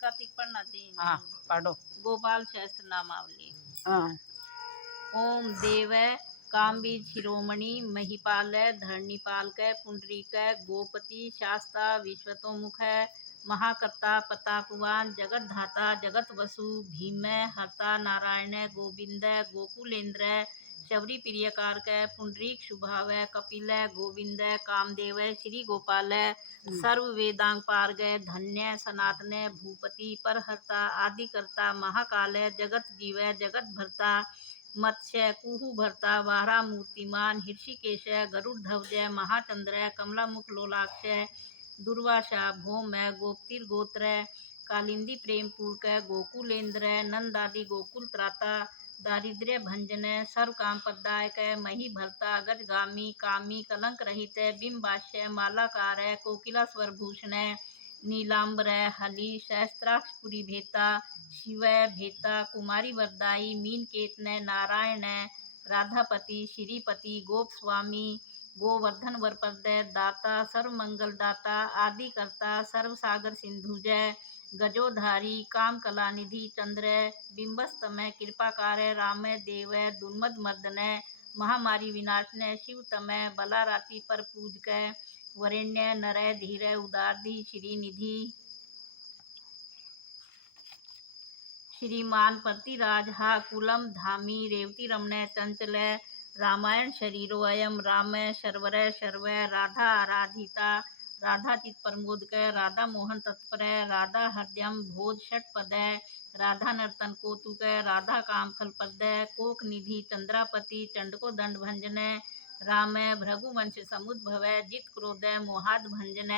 कार्तिक पढ़ना चाहिए। हाँ पढ़ो। गोपाल सहस्त्र नामावली। हाँ। ओम देव कामबीज शिरोमणि महिपाल धरणीपाल पुंडरीक गोपति शास्ता विश्वतोमुख महाकर्ता प्रतापवान जगत धाता जगत वसु भीम हर्ता नारायण गोविंद गोकुलेंद्र शबरी प्रियकार पुंडरीक शुभाव कपिल गोविंद कामदेव श्री गोपाल सर्व वेदांग पारग धन्य सनातन भूपति परहर्ता आदिकर्ता महाकाल जगत जीव जगत भरता मत्स्य कुहु भरता वारा मूर्तिमान हृषिकेश गरुड़ ध्वज महाचंद्र कमलामुख लोलाक्ष दुर्वासा भौम गोप्तिर गोत्र कालिंदी प्रेमपूर्क गोकुलेंद्र नंदादि गोकुल त्राता दारिद्र्य भंजन सर्व काम प्रदायक मही भरता गजगामी कामी कलंक रहित बिंबाश्य मालाकार कोकिला स्वर भूषण नीलांबर हली सहस्त्राक्षपुरी भेता शिव भेता कुमारी वरदाई मीन केतन नारायण राधापति श्रीपति गोप स्वामी गोवर्धन वरपद दाता सर्व मंगल दाता आदि करता सर्व सागर सिंधु जय गजोधारी काम कलानिधि चंद्र बिंबस्तमय कृपाकार राम देव दुर्मद मर्दन महामारी विनाशन शिव तमय बलाराती पर पूजक वरेण्य नर धीर उदारधि श्रीनिधि श्रीमान प्रतिराज हा कुलम धामी रेवती रमण चंचल रामायण शरीरो अयम राम शर्वर शर्व राधा आराधिता राधा चित प्रमोदक राधा मोहन तत्पर राधा हृदयम भोज षटपद राधा नर्तन कौतुक राधा काम फल पद कोक निधि चंद्रापति चंडको दंड भंजन राम भृगुवंश समुद्भव जित क्रोध मोहाद भंजन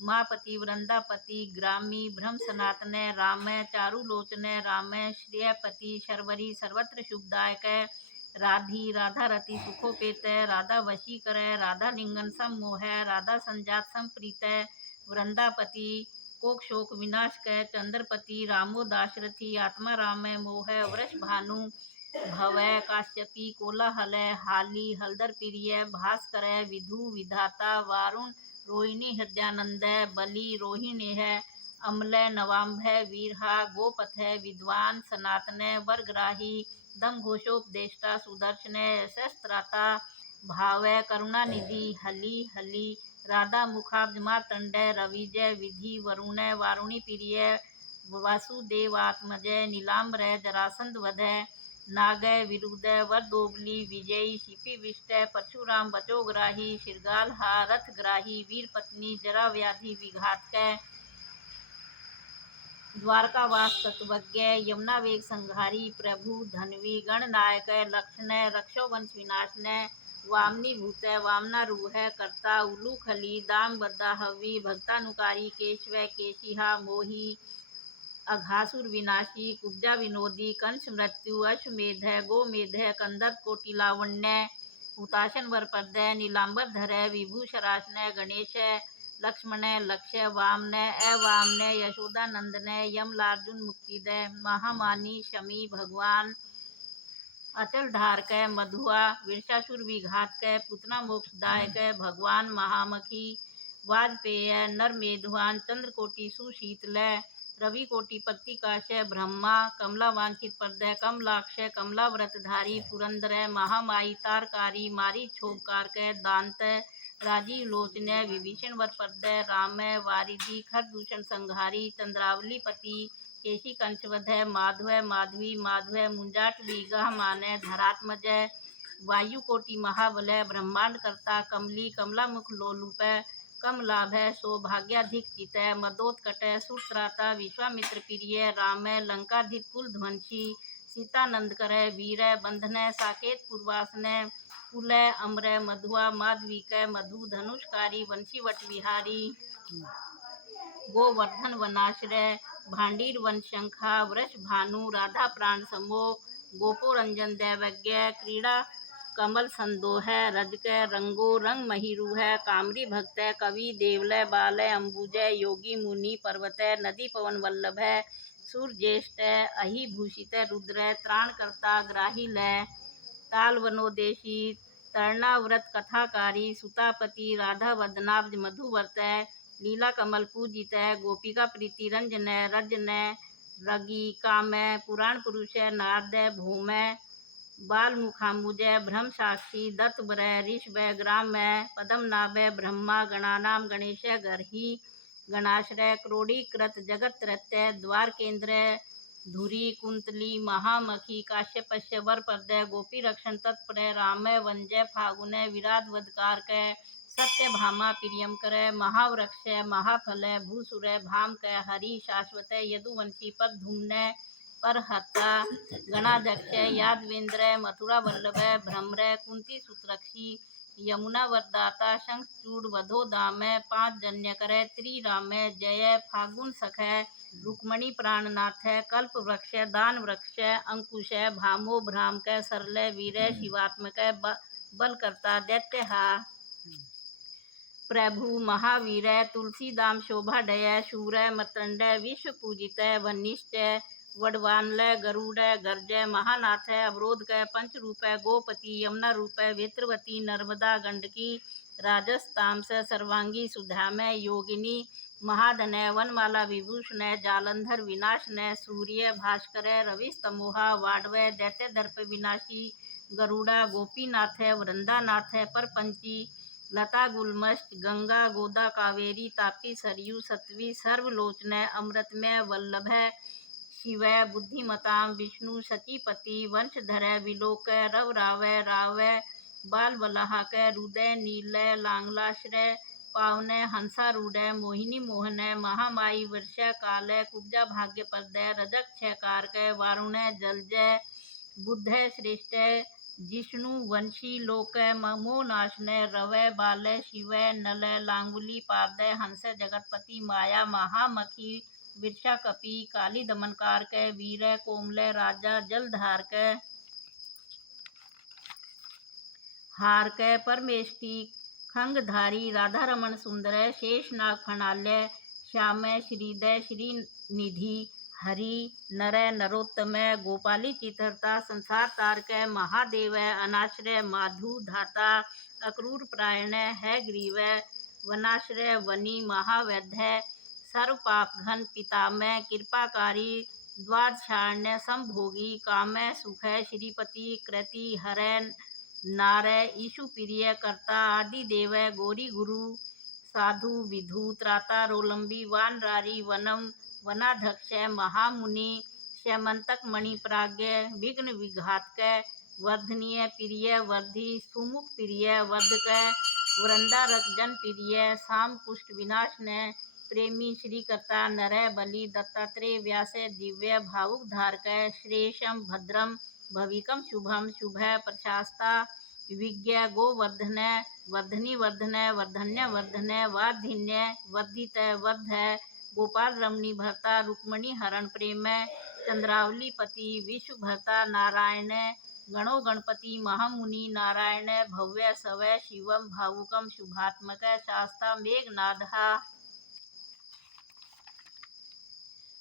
मापति वृंदापति ग्रामी भ्रम सनातन राम चारुलोचन राम श्रेयपति शर्वरी सर्वत्र शुभदायक राधी राधा रति सुखोपेत राधा वशीकर राधा लिंगन सम्मोह राधा संजात संप्रीत वृंदापति कोक शोक विनाश क चंद्रपति रामो दाशरथी आत्मा राम मोह वृष भानु भव काश्यपी कोलाहल हाली हलदर प्रिय भास्कर विधु विधाता वारुण रोहिणी हृदयानंद बलि रोहिणी है अमल नवाम्भ वीरहा गोपथ विद्वान सनातन वरग्राही दम घोषोपदेष्टा सुदर्शन शस्त्राता भाव करुणा निधि हली हली राधा मुखाब्ज मार्तंड रविजय विधि वरुण वारुणी प्रिय वासुदेवात्मजय नीलाम्बर जरासंध वध नाग विरुद्ध वरदोबली विजयी शिपि विष्ट परशुराम बचोग्राही शिरगालहा रथग्राही वीर पत्नी जरा व्याधि विघातक द्वारकावास तत्वज्ञ यमुना वेग संहारी प्रभु धनवी गणनायक लक्षण रक्षोवंश विनाशन वामनी भूत वामना रूह कर्ता उल्लू खली दाम बद्दा हवि भक्तानुकारी केशव केशिहा मोही अघासुर विनाशी कुब्जा विनोदी कंस मृत्यु अश्वमेध गोमेध कंदर कोटि लावण्य हुताशन वरपद नीलांबर धर विभूषराशन गणेश लक्ष्मण लक्ष्य वामन अवामन यशोदानंदन यमलार्जुन मुक्तिदय महामानी शमी भगवान अचल धारक मधुआ विरसासुर विघातक पुतना मोक्षदायक भगवान महामखी वाजपेय नरमेधवान चंद्रकोटि सुशीतल रवि कोटि पत्तिकाश ब्रह्मा कमला वांछित पद कमलाक्ष कमलाव्रतधारी पुरंदर महामाई तारकारी मारी छोबकारक दांत राजीव लोचन विभीषण वरपद राम वारिधि खरदूषण संहारी चंद्रावली पति केशी कंचवध माधव माधवी माधव मुंजाट विगह मान धरात्मज वायुकोटि महाबल ब्रह्मांड कर्ता कमली कमलामुख लोलुप कमलाभ सौभाग्याधिक चित मदोत्कट सुत्राता विश्वामित्र प्रिय राम लंकाधिप कुलध्वंसी सीतानंद कर वीर बंधन साकेत पूर्वासन कुल अम्र मधुआ माधविक मधु धनुषकारी वंशीवट विहारी गोवर्धन वनाश्रय भांडीर वन शंखा वृष भानु राधा प्राण समो गोपोरंजन दैवज्ञ क्रीड़ा कमल संदोह रजक रंगो रंग महिरूह कामरी भक्त कवि देवलय बालय अंबुजय योगी मुनि पर्वत नदी पवन वल्लभ सूर्य ज्येष्ठ अहि भूषित रुद्र त्राणकर्ता ग्राही लय ताल वनोदेशी तरणाव्रत कथाकारी सुतापति राधा वदनाब्ज मधुवर्त लीला कमल पूजित गोपिका प्रीति रंजन रजन रगी काम पुराण पुरुष नारद भूम बाल मुखाम्बुज ब्रह्म साक्षी दत्त बर ऋषभ ग्राम पद्मनाभ ब्रह्मा गणानाम गणेश गर्ही गणाश्रय क्रोडीकृत जगत रत्य द्वार केंद्र धुरी कुंतली महामखी काश्यपश्य वरपद गोपी रक्षण तत्पर राम वंजय फागुन विराट वदकार सत्य भामा प्रियम कर महावृक्ष महाफल भूसुर भाम हरि शाश्वत यदुवंशी पद धूम्न परहता गणाध्यक्ष यादवेंद्र मथुरा वल्लभ भ्रमर कुंती सुतरक्षी यमुना वरदाता शंखचूड़ वधो दाम पांच जन्य कर त्रिराम जय फागुन सख रुक्मणी प्राणनाथ कल्प वृक्ष दान वृक्ष अंकुश भामो भ्राम सरल वीर शिवात्मक बल करता दैत्यहा प्रभु महावीर तुलसीदाम शोभा डय शूर मृतंड विश्व पूजित वनिष्ठ वडवानल गरुड़ गर्ज महानाथ अवरोध पंच रूप गोपति यमुना रूप वेत्रवती नर्मदा गंडकी राजस्तांस सर्वांगी सुधामय योगिनी महाधन वनमाला विभूषण जालंधर विनाशन सूर्य भास्कर रविस्तमोहा वाडव दैत्य दर्प विनाशी गरुड़ा गोपीनाथ वृंदानाथ परपंची लता गुलमस्त गंगा गोदा कावेरी तापी सरयू सत्वी सर्वलोचन अमृतमय वल्लभ शिव बुद्धिमतां विष्णु सचीपति वंशधर विलोक रव राव बाल बलाहक रुदय नील लांगलाश्रय पावन हंसारूढ़ मोहिनी मोहन महामाई वर्षा काल कुब्जा भाग्य पद रजक क्षयकारक वारुण जलजय बुद्ध श्रेष्ठ जिष्णु वंशी लोक ममो नाशन रवय बाल शिव नल लांगुली पाद हंस जगतपति माया महामखी विरसा कपि काली दमनकार वीर कोमल राजा जलधारक हारक परमेष्टि खंगधारी राधा रमन सुंदर शेषनाग फणाल्य श्याम श्रीदय श्रीनिधि हरि नर नरोत्तम गोपाली चित्रता संसार तारक महादेव अनाश्रय माधु धाता अक्रूर प्रायण है ग्रीव वनाश्रय वनी महावैद्य सर्व पाप घन पितामह कृपाकारी द्वादशारण्य संभोगी काम सुख श्रीपति कृति हर नार ईशु प्रिय कर्ता आदि देव गौरी गुरु साधु विधु त्राता रोलंबी वानरारी वनम वनाध्यक्ष महामुनि श्यमंतक मणि प्राज्ञ विघ्न विघातक वर्धनीय प्रिय वर्धि सुमुख प्रिय वर्धक वृंदारक जन प्रिय साम कुष्ठ विनाशन प्रेमी श्रीकर्ता नर बलि दत्तात्रेय व्यास दिव्य भावुक धारक श्रेषम भद्रम भविकम शुभम शुभ प्रशास्ता विज्ञ गोवर्धन वर्धनी वर्धन वर्धन्य वर्धन वाधिन्य वर्धित वर्ध गोपाल रमणी भरता रुक्मणी हरण प्रेम चंद्रावली पति विश्व भरता नारायण गणो गणपति महामुनि नारायण भव्य सवय शिवम भावुकम शुभात्मक शास्ता मेघनाधा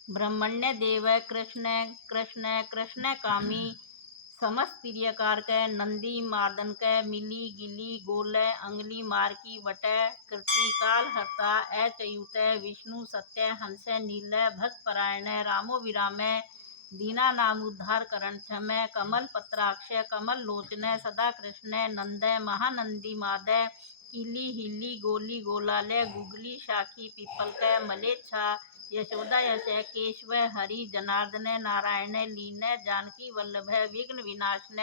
ब्रह्मण्य देव कृष्ण कृष्ण कृष्ण कामी समस्त प्रियकार नंदी मादन मिली गिली गोल अंगली मारकी वट कृति काल हरता अचयुत विष्णु सत्य हंस नील भक्त परायण रामो विराम दीना नाम उद्धार करण क्षम कमल पत्राक्ष कमल लोचन सदा कृष्ण नंद महानंदी माद किली हिली गोली गोलालय गुगली शाखी पिपल मलेच्छा यशोदा यश केशव हरि जनार्दन नारायण लीन जानकी वल्लभ विघ्न विनाशन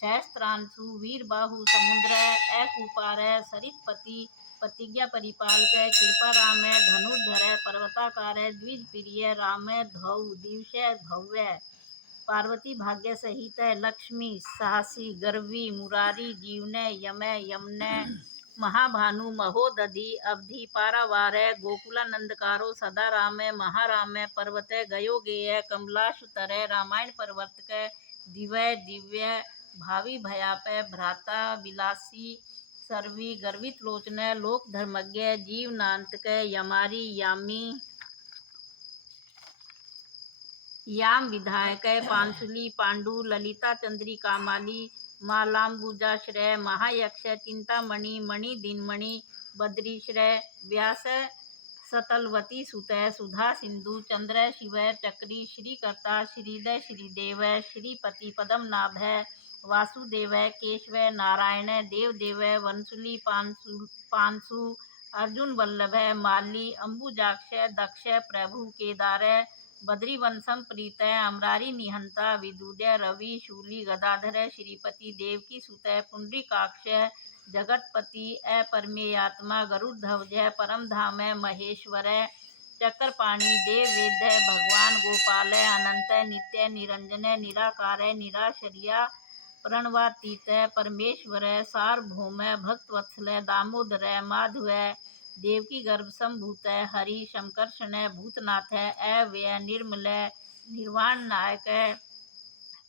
सहस्त्रांशु वीर बाहु समुद्र अकुपार सरितपति प्रतिज्ञा परिपालक कृपा राम धनुर्धर पर्वताकार द्विज प्रिय राम धौ दिवस भव्य पार्वती भाग्य सहित लक्ष्मी साहसी गर्वी मुरारी जीवन यम यमन महाभानु महोदधि अवधि पारावार गोकुलानंदकारो सदा राम महाराम पर्वत गयो गेय कमलाशुतर रामायण प्रवर्तक दिव्य दिव्य भावी भयाप भ्राता विलासी सर्वी गर्वित लोचन लोक धर्मज्ञ जीवनांतक यमारी यामी याम विधायक पांशुली पांडु ललिता चंद्री कामाली मालाम्बुजाश्रय महायक्ष चिंतामणि मणि दिनमणि बद्रीश्रय व्यास सतलवती सुतय सुधा सिंधु चंद्र शिव चक्री श्रीकर्ता श्रीदय श्रीदेव श्रीपति पद्मनाभ वासुदेव केशव नारायण देवदेव वंशुली पांशु अर्जुन वल्लभ माली अंबुजाक्ष दक्ष प्रभु केदार बद्रीवंशम प्रीत अमरारी निहंता विदुदय रवि शूली गदाधर श्रीपति देवकी सुत पुंडरीकाक्ष जगतपति अपरमेयात्मा गरुड़ध्वज परम धाम महेश्वर चक्रपाणी देव वेद भगवान गोपाल अनंत नित्य निरंजन निराकार निराशर्या प्रणवातीत परमेश्वर सार्वभौम भक्तवत्सल दामोदर माधव देवकी गर्भ संभूत हरि शंकर्षण भूतनाथ अव्यय निर्मल निर्वाण नायक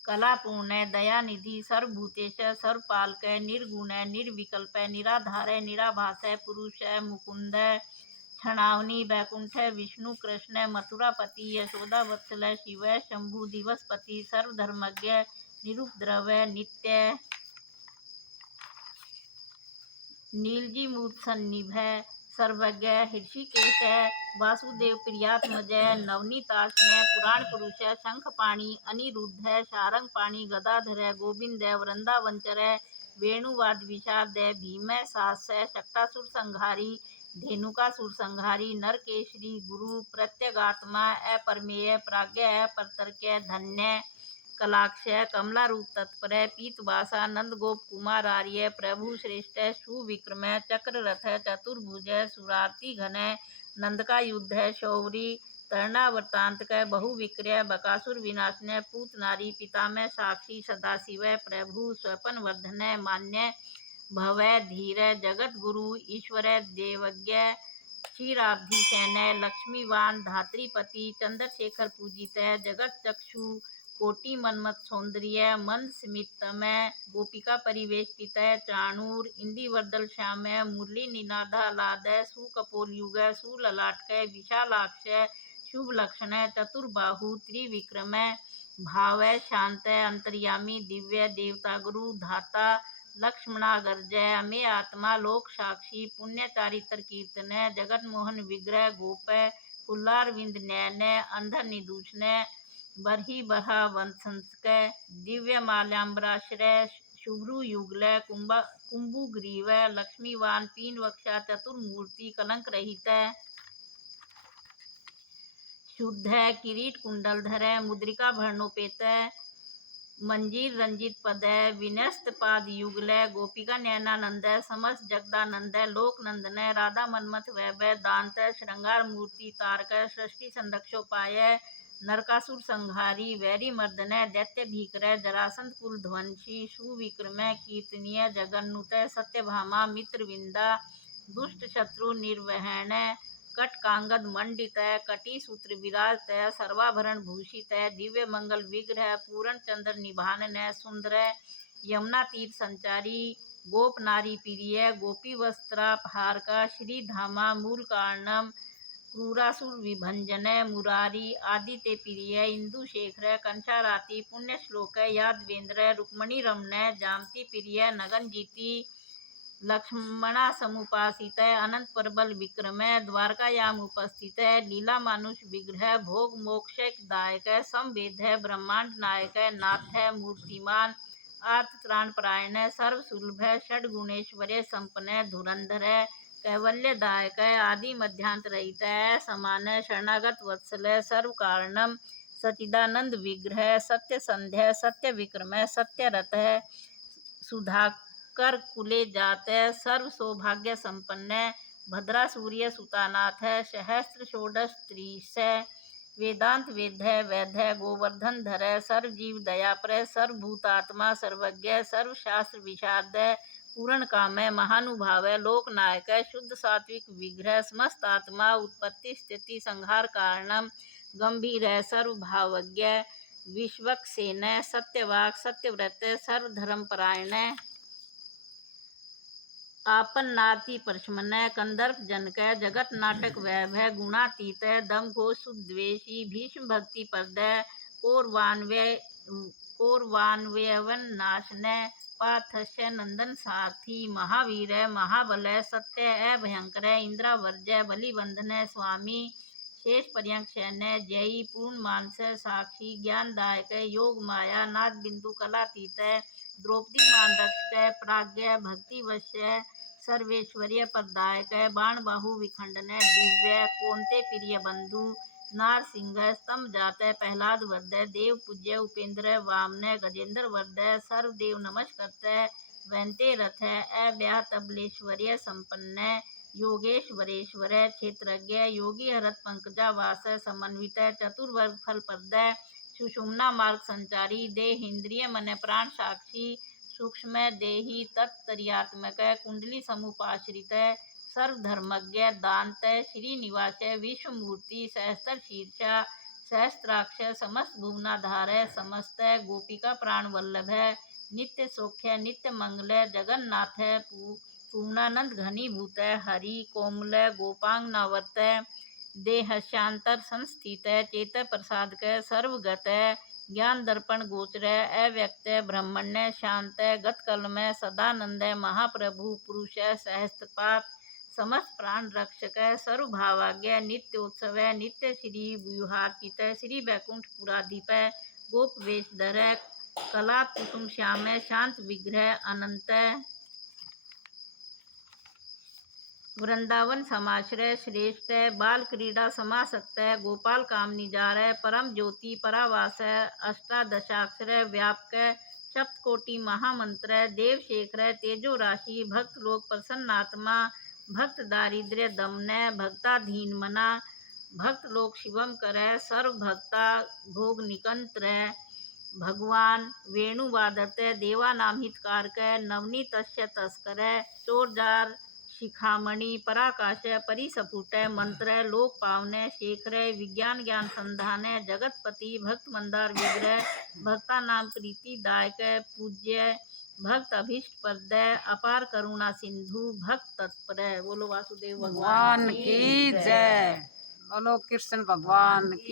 कलापूर्ण दयानिधि सर्वभूतेश सर्वपालक निर्गुण निर्विकल्प निराधार निराभास पुरुष मुकुंद छणावनी वैकुंठ विष्णु कृष्ण मथुरापति यशोदा वत्सल शिव शंभु दिवसपति सर्वधर्मज्ञ निरुपद्रव नित्य नीलजी मूर्त सन्निभ सर्वज्ञ ऋषिकेश वासुदेव प्रियात्मज नवनीताष्ण पुराण पुरुष शंखपाणी अनिरुद्ध शारंगपाणी गदाधर गोविंद वृंदावंचर वेणुवाद विषाद भीम सास शक्तासुर संहारी धेनुकासुर संहारी नरकेशरी गुरु प्रत्यगात्मा अपरमेय प्राज्ञ परतर्क धन्य कलाक्ष कमला रूप तत्पर पीतवासा नंद गोप कुमार आर्य प्रभु श्रेष्ठ सुविक्रम चक्ररथ चतुर्भुज सुरार्ति घन नंद का युद्ध शौरी तरणा बहुविक्रय बकासुर विनाशन पूत नारी पितामह साक्षी सदाशिव प्रभु स्वपन वर्धन मान्य भवय धीर जगत गुरु ईश्वर देवज्ञ क्षीराब्धि सैन्य लक्ष्मीवान धात्रीपति चंद्रशेखर पूजित जगत चक्षु कोटि मनमत सौंदर्य मंद स्मितमय गोपिका परिवेष्टित चाणूर इंदिवर्दल श्याम मुरली निनादालाद सुकपोल युग सुललाटक विशालाक्ष शुभ लक्षण चतुर्बाहु त्रिविक्रम भाव शांत अंतर्यामी दिव्य देवता गुरु धाता लक्ष्मणागर्जय अमे आत्मा लोक साक्षी पुण्य चारित्र कीर्तन जगत मोहन विग्रह गोप पुल्लारविंद नयन अंधर निदूषण बरही बहा वंशंसक दिव्य माल्याम्बराश्रय शुभ्रु युगल कुंभुग्रीव लक्ष्मीवान पीन वक्षा चतुर्मूर्ति कलंक रहित शुद्ध किरीट कुंडलधर मुद्रिका भरणोपेत मंजीर रंजित पद विन्यस्त पाद युगल गोपिका नयनानंद समस्त जगदानंद लोकनंदन राधा मनमथ वैभव दांत श्रृंगार मूर्ति तारक सृष्टि संरक्षोपाय नरकासुर संहारी वैरी मर्दन दैत्य भीकर जरासंध कुल ध्वंसी सुविक्रम कीर्तनीय जगन्नुत सत्यभामा मित्रविंदा दुष्ट शत्रु निर्वहण कटकांगद मंडित कटी सूत्र विराजत सर्वाभरण भूषित दिव्य मंगल विग्रह पूर्ण चंद्र निभानन सुंदर यमुना तीर संचारी गोप नारी प्रिय गोपी वस्त्रापहार का श्री धामा मूल कारणम क्रूरासुर विभंजन मुरारी आदित्य प्रिय इंदु शेखर कंचाराति पुण्य श्लोक यादवेंद्र रुक्मणी रमण जामती प्रिय नगन जीती लक्ष्मणा समुपासित अनंत प्रबल विक्रम द्वारकायाम उपस्थित लीला मानुष विग्रह भोग मोक्ष दायक संवेद ब्रह्मांड नायक नाथ मूर्तिमान आर्तत्राण परायण सर्व सुलभ षड्गुणेश्वर्य संपन्न धुरंधर कैवल्यदायक आदि मध्यांत रहित समान शरणागत वत्सल सर्व कारणम सचिदानंद विग्रह सत्य संध्या सत्य विक्रम सत्य रथ सुधा कर कुले जात सर्व सौभाग्य संपन्न भद्रा सूर्य सुतानाथ सहस्त्र षोडश त्रिश वेदांत वेद्य वैद्य गोवर्धन धर सर्वजीव दयापर सर्वभूतात्मा सर्वज्ञ सर्वशास्त्र विशारद पूर्ण काम महानुभाव लोकनायक शुद्ध सात्विक विग्रह समस्त आत्मा उत्पत्ति स्थिति संहार कारणम गंभीर सर्वभावज्ञ विश्वक्सेन सत्यवाक सत्यव्रत सर्वधर्मपरायण आपन नाति परशमन कंदर्प जनक जगत नाटक वैभव गुणातीत दम घोष सुद्वेशी भीष्म भक्ति पद कौरवान्वयवन नाशन पार्थस्य नंदन सारथी महावीर महाबल सत्य भयंकर इंद्रावर्जय बलिबंधन स्वामी शेष पर्यंक सैन्य जयी पूर्ण मानस साक्षी ज्ञानदायक योग माया नाद बिंदु कलातीत द्रौपदी मान रक्षक प्राज्ञ भक्ति वश्य सर्वेश्वर्य प्रदायक बाण बाहु विखंडन दिव्य कोंते प्रिय बंधु नार सिंह स्तंभ जातय प्रहलाद वर्दय देव पूज्य उपेंद्र वामन गजेंद्र वर्दय सर्वदेव नमस्कृत्य वैंते रथ अव्याह तबलेश्वर्य संपन्न योगेश्वरेश्वर क्षेत्रज्ञ योगी हरत पंकजा वास समन्वित चतुर्वर्ग फल प्रदय सुषुम्ना मार्ग संचारी देह इंद्रिय मन प्राण साक्षी सूक्ष्म देही तत्तरियात्मक कुंडली समुपाश्रित सर्वधर्मज्ञ दांत श्रीनिवास विश्वमूर्ति सहस्त्र शीर्षा सहस्त्राक्ष समस्त भुवनाधार समस्त गोपिका प्राण वल्लभ नित्य सौख्य नित्य मंगल जगन्नाथ पूर्णानंद घनीभूत हरि कोमल गोपांग नवत देहशांतर संस्थित चेत प्रसादक सर्वगत ज्ञान दर्पण गोचर अव्यक्त ब्रह्मण्य शांत गतकलम सदानंद महाप्रभु पुरुष सहस्त्रपात समस्त प्राण रक्षक सर्वभावाज्ञ नित्योत्सव नित्य श्री व्यूहार्पित श्री वैकुंठपुराधिप गोप वेशधर कला कुसुम श्याम शांत विग्रह अनंत वृंदावन समाश्रय श्रेष्ठ बाल क्रीड़ा समासक्त गोपाल काम निजार परम ज्योति परावास अष्टादशाक्षर व्यापक सप्तकोटि महामंत्र देवशेखर तेजो राशि भक्त लोक प्रसन्नात्मा भक्त दारिद्र्य दमन भक्ताधीन मना भक्त लोक शिवम कर सर्व भक्ता भोग निकंत्र भगवान वेणुवादत देवानाम हितकारक नवनीत तस्कर चोरजार शिखामणि पराकाश परिसपुट मंत्र लोक पावन शेखर विज्ञान ज्ञान संधान जगतपति भक्त मंदार विग्रह भक्ता नाम प्रीतिदायक पूज्य भक्त अभिष्ट पद अपार करुणा सिंधु भक्त तत्पर। बोलो वासुदेव भगवान की जय। बोलो कृष्ण भगवान की।